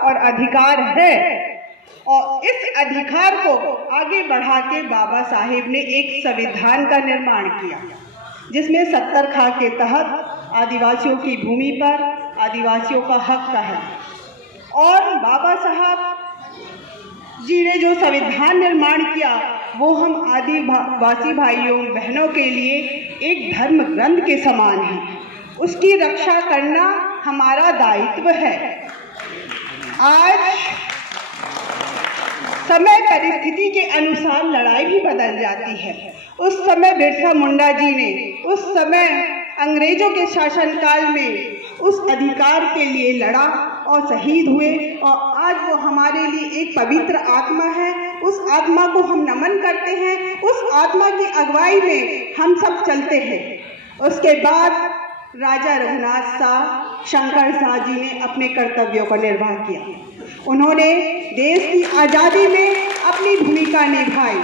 और अधिकार है, और इस अधिकार को आगे बढ़ा के बाबा साहेब ने एक संविधान का निर्माण किया, जिसमें 70 खां के तहत आदिवासियों की भूमि पर आदिवासियों का हक है। और बाबा साहब जी ने जो संविधान निर्माण किया वो हम आदिवासी भाइयों बहनों के लिए एक धर्म ग्रंथ के समान है। उसकी रक्षा करना हमारा दायित्व है। आज समय परिस्थिति के अनुसार लड़ाई भी बदल जाती है। उस समय बिरसा मुंडा जी ने उस समय अंग्रेजों के शासनकाल में उस अधिकार के लिए लड़ा और शहीद हुए, और आज वो हमारे लिए एक पवित्र आत्मा है। उस आत्मा को हम नमन करते हैं, उस आत्मा की अगुवाई में हम सब चलते हैं। उसके बाद राजा रघुनाथ शाह, शंकर शाह जी ने अपने कर्तव्यों का निर्वाह किया। उन्होंने देश की आज़ादी में अपनी भूमिका निभाई।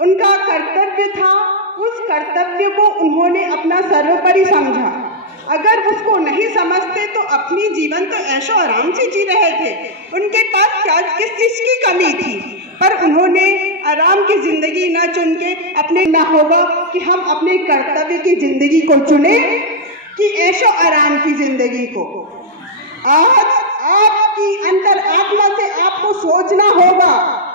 उनका कर्तव्य था, उस कर्तव्य को उन्होंने अपना सर्वोपरि समझा। अगर उसको नहीं समझते तो अपनी जीवन तो ऐशो आराम से जी रहे थे। उनके पास क्या किस चीज़ की कमी थी, पर उन्होंने आराम की जिंदगी न चुन के अपने ना होगा कि हम अपने कर्तव्य की जिंदगी को चुने कि ऐशो आराम की जिंदगी को। आज आपकी अंतर आत्मा से आपको सोचना होगा,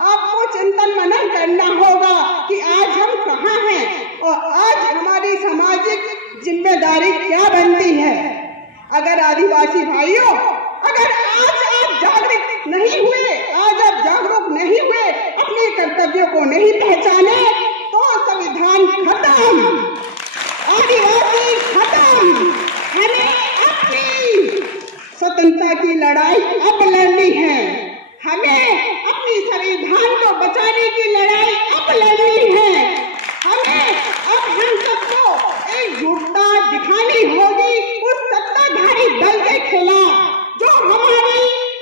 आपको चिंतन मनन करना होगा कि आज हम कहाँ हैं और आज हमारी सामाजिक जिम्मेदारी क्या बनती है। अगर आदिवासी भाइयों, अगर आज आप जागरूक नहीं हुए, आज आप जागरूक नहीं हुए, अपने कर्तव्यों को नहीं पहचाने, तो संविधान खत्म, आदिवासी खत्म। हमें अपनी स्वतंत्रता की लड़ाई अब लड़नी है। हमें अपनी संविधान को बचाने की लड़ाई अब लड़नी है। हमें अब हम सबको एकजुटता दिखानी होगी उस सत्ताधारी दल के खिलाफ जो हमारी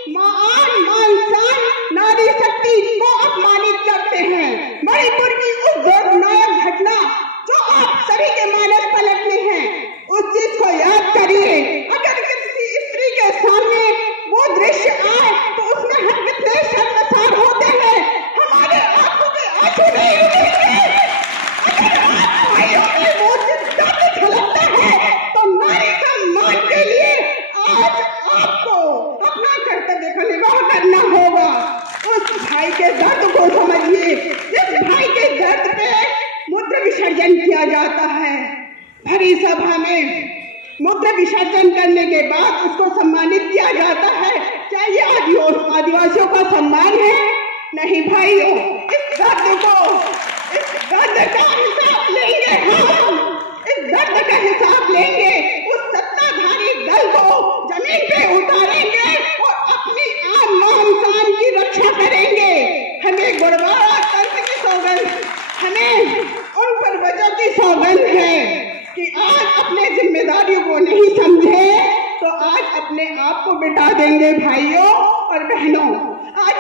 मान शान नारी शक्ति को अपमानित करते हैं। मणिपुर की उस दर्दनाक घटना जो आप सभी के मानस पलटने हैं, उस चीज को याद करिए। अगर किसी स्त्री के सामने वो दृश्य आए तो उसमें हम कितने शर्मसार होते हैं, हमारे आंखों के आंसू नहीं रुकेंगे। अगर आप भाइयों में वो दर्द झलकता है तो नारी सम्मान के लिए आज आपको अपना कर्तव्य का निर्वाह करना होगा। उस भाई के दर्द को समझिए, जिस भाई के दर्द पे मूत्र विसर्जन किया जाता है। भरी सभा में मूत्र विसर्जन करने के बाद उसको सम्मानित किया जाता है। क्या ये आदिवासियों का सम्मान है? नहीं भाइयों, इस दर्द का हिसाब लेंगे हम, इस दर्द का हिसाब लेंगे। उस सत्ताधारी दल को जमीन पे उतारेंगे और अपनी आन मान शान की रक्षा करेंगे। हमें गुरुद्वारा तंत्र की सौगंध, हमें उन पूर्वजों की सौगंध है कि आज अपने जिम्मेदारियों को नहीं समझे तो आज अपने आप को मिटा देंगे भाइयों और बहनों। आज